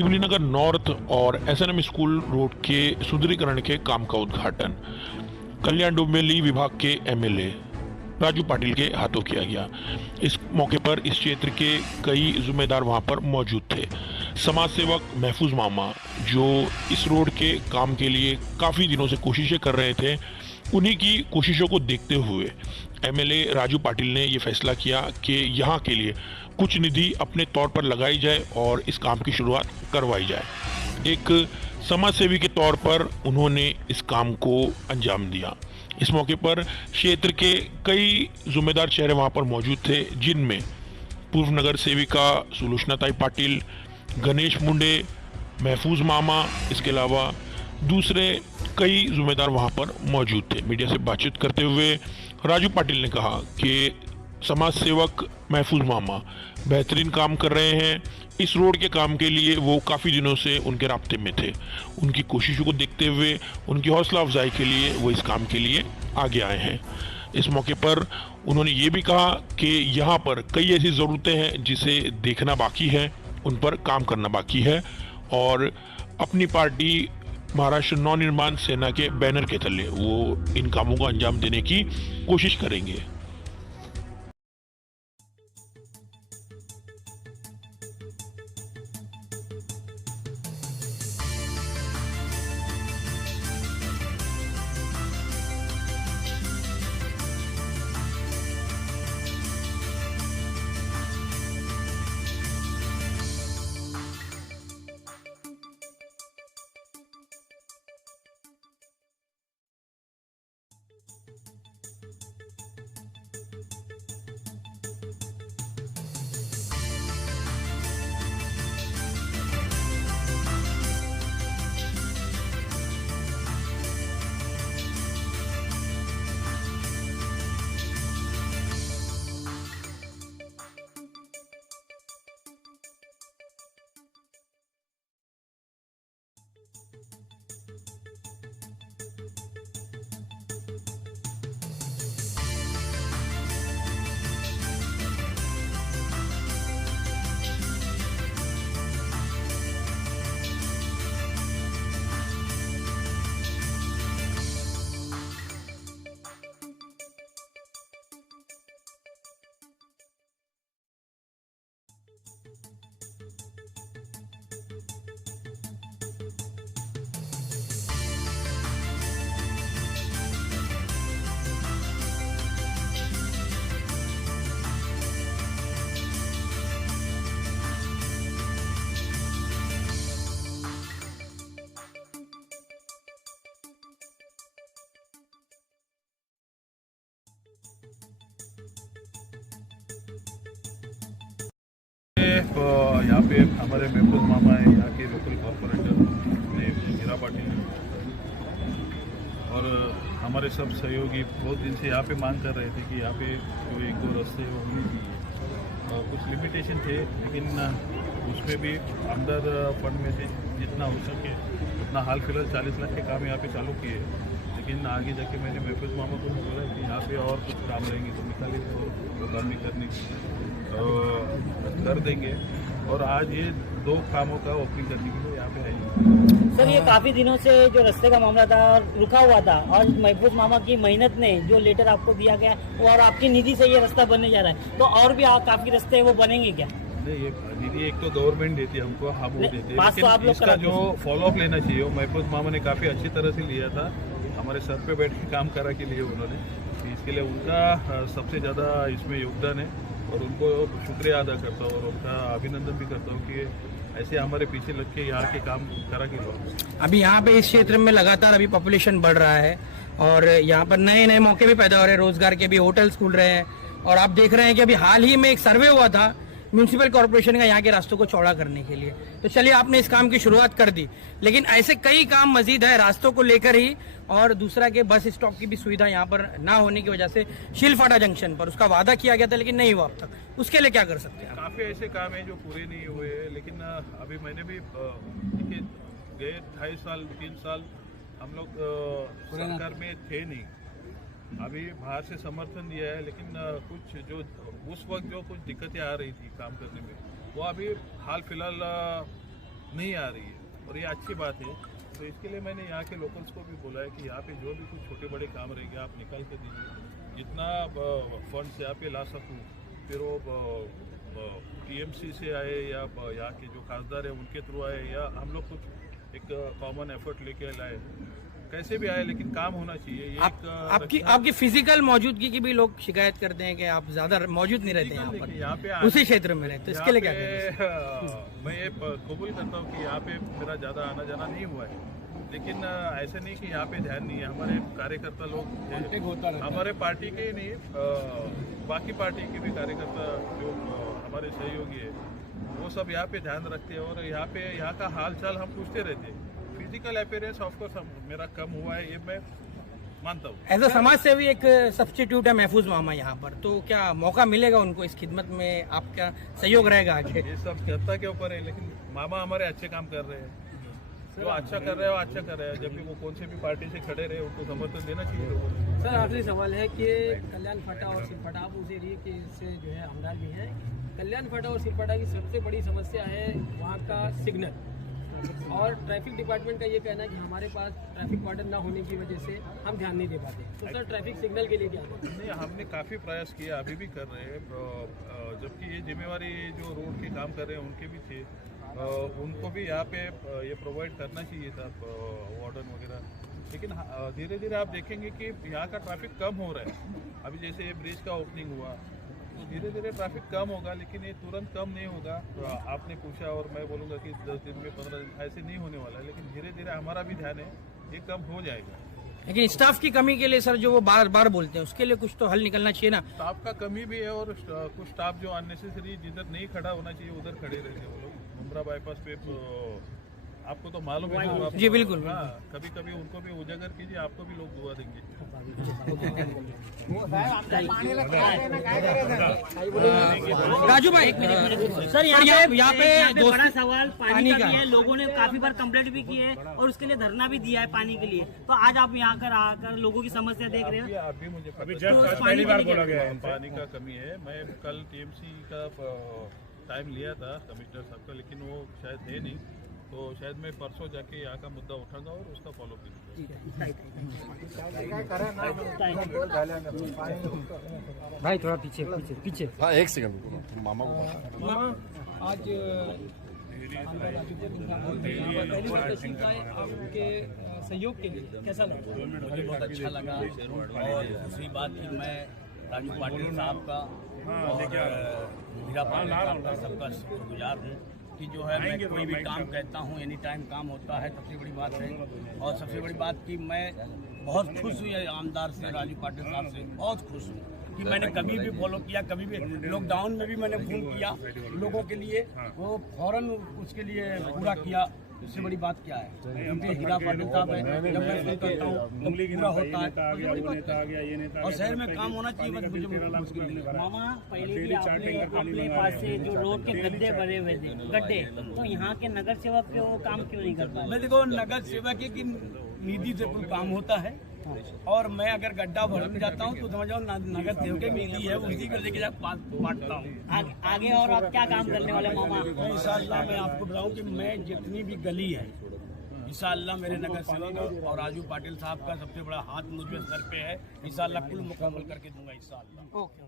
शिवलीनगर north और SNM school road के सुंदरीकरण के काम का उद्घाटन कल्याण डोंबिवली विभाग के एमएलए राजू पाटिल के हाथों किया गया। इस मौके पर इस क्षेत्र के कई जिम्मेदार वहां पर मौजूद थे। समाज सेवक महफूज मामा जो इस रोड के काम के लिए काफ़ी दिनों से कोशिशें कर रहे थे, उन्हीं की कोशिशों को देखते हुए एमएलए राजू पाटिल ने ये फैसला किया कि यहाँ के लिए कुछ निधि अपने तौर पर लगाई जाए और इस काम की शुरुआत करवाई जाए। एक समाज सेवी के तौर पर उन्होंने इस काम को अंजाम दिया। इस मौके पर क्षेत्र के कई जिम्मेदार चेहरे वहाँ पर मौजूद थे, जिनमें पूर्व नगर सेविका सुलोचनाताई पाटिल, गणेश मुंडे, महफूज मामा, इसके अलावा दूसरे कई जिम्मेदार वहाँ पर मौजूद थे। मीडिया से बातचीत करते हुए राजू पाटिल ने कहा कि समाज सेवक महफूज मामा बेहतरीन काम कर रहे हैं। इस रोड के काम के लिए वो काफ़ी दिनों से उनके राब्ते में थे। उनकी कोशिशों को देखते हुए उनकी हौसला अफजाई के लिए वो इस काम के लिए आगे आए हैं। इस मौके पर उन्होंने ये भी कहा कि यहाँ पर कई ऐसी ज़रूरतें हैं जिसे देखना बाकी है, उन पर काम करना बाकी है और अपनी पार्टी महाराष्ट्र नवनिर्माण सेना के बैनर के तले वो इन कामों को अंजाम देने की कोशिश करेंगे। यहाँ पे हमारे महफूज मामा है, यहाँ के लोकल कॉर्पोरेटर हीरा पाटिल और हमारे सब सहयोगी बहुत दिन से यहाँ पे मांग कर रहे थे कि यहाँ पे जो एक दो रास्ते होने चाहिए। कुछ लिमिटेशन थे, लेकिन उसमें भी अंदर फंड में से जितना हो सके उतना हाल फिलहाल 40 लाख के काम यहाँ पे चालू किए। लेकिन आगे जाके मैंने महफूज मामा को बोला कि यहाँ पे और कुछ काम रहेंगे तो निकालेंगे और प्रोग्राम करने कर देंगे। और आज ये दो कामों का ओपनिंग करने के लिए यहाँ पे आएंगे। सर, ये काफी दिनों से जो रास्ते का मामला था रुका हुआ था और महफूज मामा की मेहनत ने जो लेटर आपको दिया गया और आपकी निधि से ये रास्ता बनने जा रहा है, तो और भी काफी रास्ते वो बनेंगे क्या? नहीं, ये निधि एक तो गवर्नमेंट देती है हमको, हम वो देते हैं, तो आप लेकिन लोग इसका जो फॉलोअप लेना चाहिए वो महफूज मामा ने काफ़ी अच्छी तरह से लिया था। हमारे सर पे बैठ के काम करा के लिए उन्होंने, इसके लिए उनका सबसे ज़्यादा इसमें योगदान है और उनको शुक्रिया अदा करता हूँ और उनका अभिनंदन भी करता हूँ कि ऐसे हमारे पीछे लग के यहाँ के काम करा के लोग। अभी यहाँ पे इस क्षेत्र में लगातार अभी पॉपुलेशन बढ़ रहा है और यहाँ पर नए नए मौके भी पैदा हो रहे हैं, रोजगार के भी होटल्स खुल रहे हैं और आप देख रहे हैं कि अभी हाल ही में एक सर्वे हुआ था म्यूनसिपल कॉर्पोरेशन का यहाँ के रास्तों को चौड़ा करने के लिए। तो चलिए, आपने इस काम की शुरुआत कर दी, लेकिन ऐसे कई काम मजीद है रास्तों को लेकर ही। और दूसरा कि बस स्टॉप की भी सुविधा यहाँ पर ना होने की वजह से शिलफाटा जंक्शन पर उसका वादा किया गया था लेकिन नहीं हुआ अब तक, उसके लिए क्या कर सकते हैं? काफ़ी ऐसे काम है जो पूरे नहीं हुए, लेकिन अभी मैंने भी देखिए गए 2.5 साल 3 साल हम लोग सरकार में थे नहीं, अभी बाहर से समर्थन दिया है, लेकिन कुछ जो उस वक्त जो कुछ दिक्कतें आ रही थी काम करने में वो अभी हाल फिलहाल नहीं आ रही है और ये अच्छी बात है। तो इसके लिए मैंने यहाँ के लोकल्स को भी बोला है कि यहाँ पे जो भी कुछ छोटे बड़े काम रहेंगे आप निकाल के दीजिए, जितना फंड्स यहाँ पे ला सकूँ, फिर वो टीएमसी से आए या यहाँ के जो खासदार है उनके थ्रू आए या हम लोग कुछ एक कॉमन एफर्ट लेके लाए, कैसे भी आए लेकिन काम होना चाहिए। ये आपकी फिजिकल मौजूदगी की भी लोग शिकायत करते हैं कि आप ज्यादा मौजूद नहीं रहते यहाँ पर उसी क्षेत्र में रहते, तो इसके लिए क्या करें? मैं ये कबूल करता हूँ कि यहाँ पे मेरा ज़्यादा आना जाना नहीं हुआ है, लेकिन ऐसे नहीं कि यहाँ पे ध्यान नहीं है। हमारे कार्यकर्ता लोग हमारे पार्टी के ही नहीं, बाकी पार्टी के भी कार्यकर्ता जो हमारे सहयोगी है वो सब यहाँ पे ध्यान रखते हैं और यहाँ का हाल चाल हम पूछते रहते हैं। फिजिकल अपीयरेंस ऑफकोर्स मेरा कम हुआ है, ये मैं मानता हूँ। एज अ समाज सेवी एक सब्स्टिट्यूट है महफूज मामा यहाँ पर, तो क्या मौका मिलेगा उनको इस खिदमत में? आपका सहयोग रहेगा आगे? ये सब जनता के ऊपर है, लेकिन मामा हमारे अच्छे काम कर रहे हैं, जो अच्छा कर रहे हैं वो अच्छा कर रहे हैं। जब भी वो कौन से भी पार्टी से खड़े रहे उनको समर्थन देना चाहिए लोगों को। सर आखिरी सवाल है कि कल्याण फाटा और सिलफाटा, आप उस एरिए के से जो है आमदार भी हैं। कल्याण फाटा और सिलफाटा की सबसे बड़ी समस्या है वहाँ का सिग्नल, और ट्रैफिक डिपार्टमेंट का ये कहना है कि हमारे पास ट्रैफिक वार्डन ना होने की वजह से हम ध्यान नहीं दे पाते। तो सर ट्रैफिक सिग्नल के लिए क्या है? नहीं, हमने काफ़ी प्रयास किया, अभी भी कर रहे हैं, जबकि ये जिम्मेवारी जो रोड के काम कर रहे हैं उनके भी थे, उनको भी यहाँ पे ये प्रोवाइड करना चाहिए था वार्डन वगैरह। लेकिन धीरे धीरे आप देखेंगे कि यहाँ का ट्रैफिक कम हो रहा है। अभी जैसे ये ब्रिज का ओपनिंग हुआ तो धीरे धीरे ट्रैफिक कम होगा, लेकिन ये तुरंत कम नहीं होगा। आपने पूछा और मैं बोलूँगा कि 10 दिन में 15 दिन ऐसे नहीं होने वाला है, लेकिन धीरे धीरे हमारा भी ध्यान है ये कम हो जाएगा। लेकिन स्टाफ की कमी के लिए सर जो वो बार बार बोलते हैं उसके लिए कुछ तो हल निकलना चाहिए ना? स्टाफ का कमी भी है और कुछ स्टाफ जो अननेसेसरी जिधर नहीं खड़ा होना चाहिए उधर खड़े रहते हैं वो लोग। मुंब्रा बाईपास पे आपको तो मालूम है जी बिल्कुल। हाँ, कभी कभी उनको भी उजागर कीजिए, आपको भी लोग दुआ देंगे। राजू भाई सर यहाँ पे एक बड़ा सवाल पानी का भी है। लोगों ने काफी बार कंप्लेंट भी की है और उसके लिए धरना भी दिया है पानी के लिए। तो आज आप यहाँ कर आकर लोगों की समस्या देख रहे हैं। अभी मुझे पहली बार बोला गया है पानी का कमी है। मैं कल टीएमसी का टाइम लिया था कमिश्नर साहब का, लेकिन वो शायद है नहीं, तो शायद मैं परसों जाके यहाँ का मुद्दा उठाऊंगा और उसका फॉलो करूँगा। भाई थोड़ा पीछे पीछे पीछे। हाँ एक सेकंड मामा को आज आपके सहयोग के लिए कैसा लगा? मुझे बहुत अच्छा लगा और दूसरी बात कि मैं राजू पाटिल साहब का और हीरा पाटिल साहब का सबका शुक्रगुजार हूँ कि जो है मैं कोई भी काम कहता हूँ एनी टाइम काम होता है, सबसे बड़ी बात है। और सबसे बड़ी बात कि मैं बहुत खुश हूँ आमदार से, राजू पाटिल साहब से बहुत खुश हूँ कि मैंने कभी भी फॉलो किया, कभी भी लॉकडाउन में भी मैंने फोन किया लोगों के लिए, वो फौरन उसके लिए पूरा किया। इससे बड़ी बात क्या है? क्योंकि हीरा पाटिल साहब है, जब मैं फोन करता हूँ तो पूरा होता है और शहर में काम होना चाहिए। बस मुझे मामा पहले भी आपने अपने पास से जो रोड के गड्ढे भरे हुए थे गड्ढे, तो यहाँ के नगर सेवक के वो काम क्यों नहीं कर पाए? मैं देखो नगर सेवक की निधि से कोई काम होता है और मैं अगर गड्ढा भर में जाता हूँ तो समझ जाओ नगर सेवक की निधि है, उसी को लेके बांटता हूँ। आगे और आप क्या काम करने वाले मामा? इंशाअल्लाह मैं आपको बताऊँ कि मैं जितनी भी गली है इंशाअल्लाह मेरे नगर सेवक और राजू पाटिल साहब का सबसे बड़ा हाथ मुझ में सर पे है, इंशाअल्लाह कुल मुकम्मल करके दूंगा इंशाअल्लाह। ओके।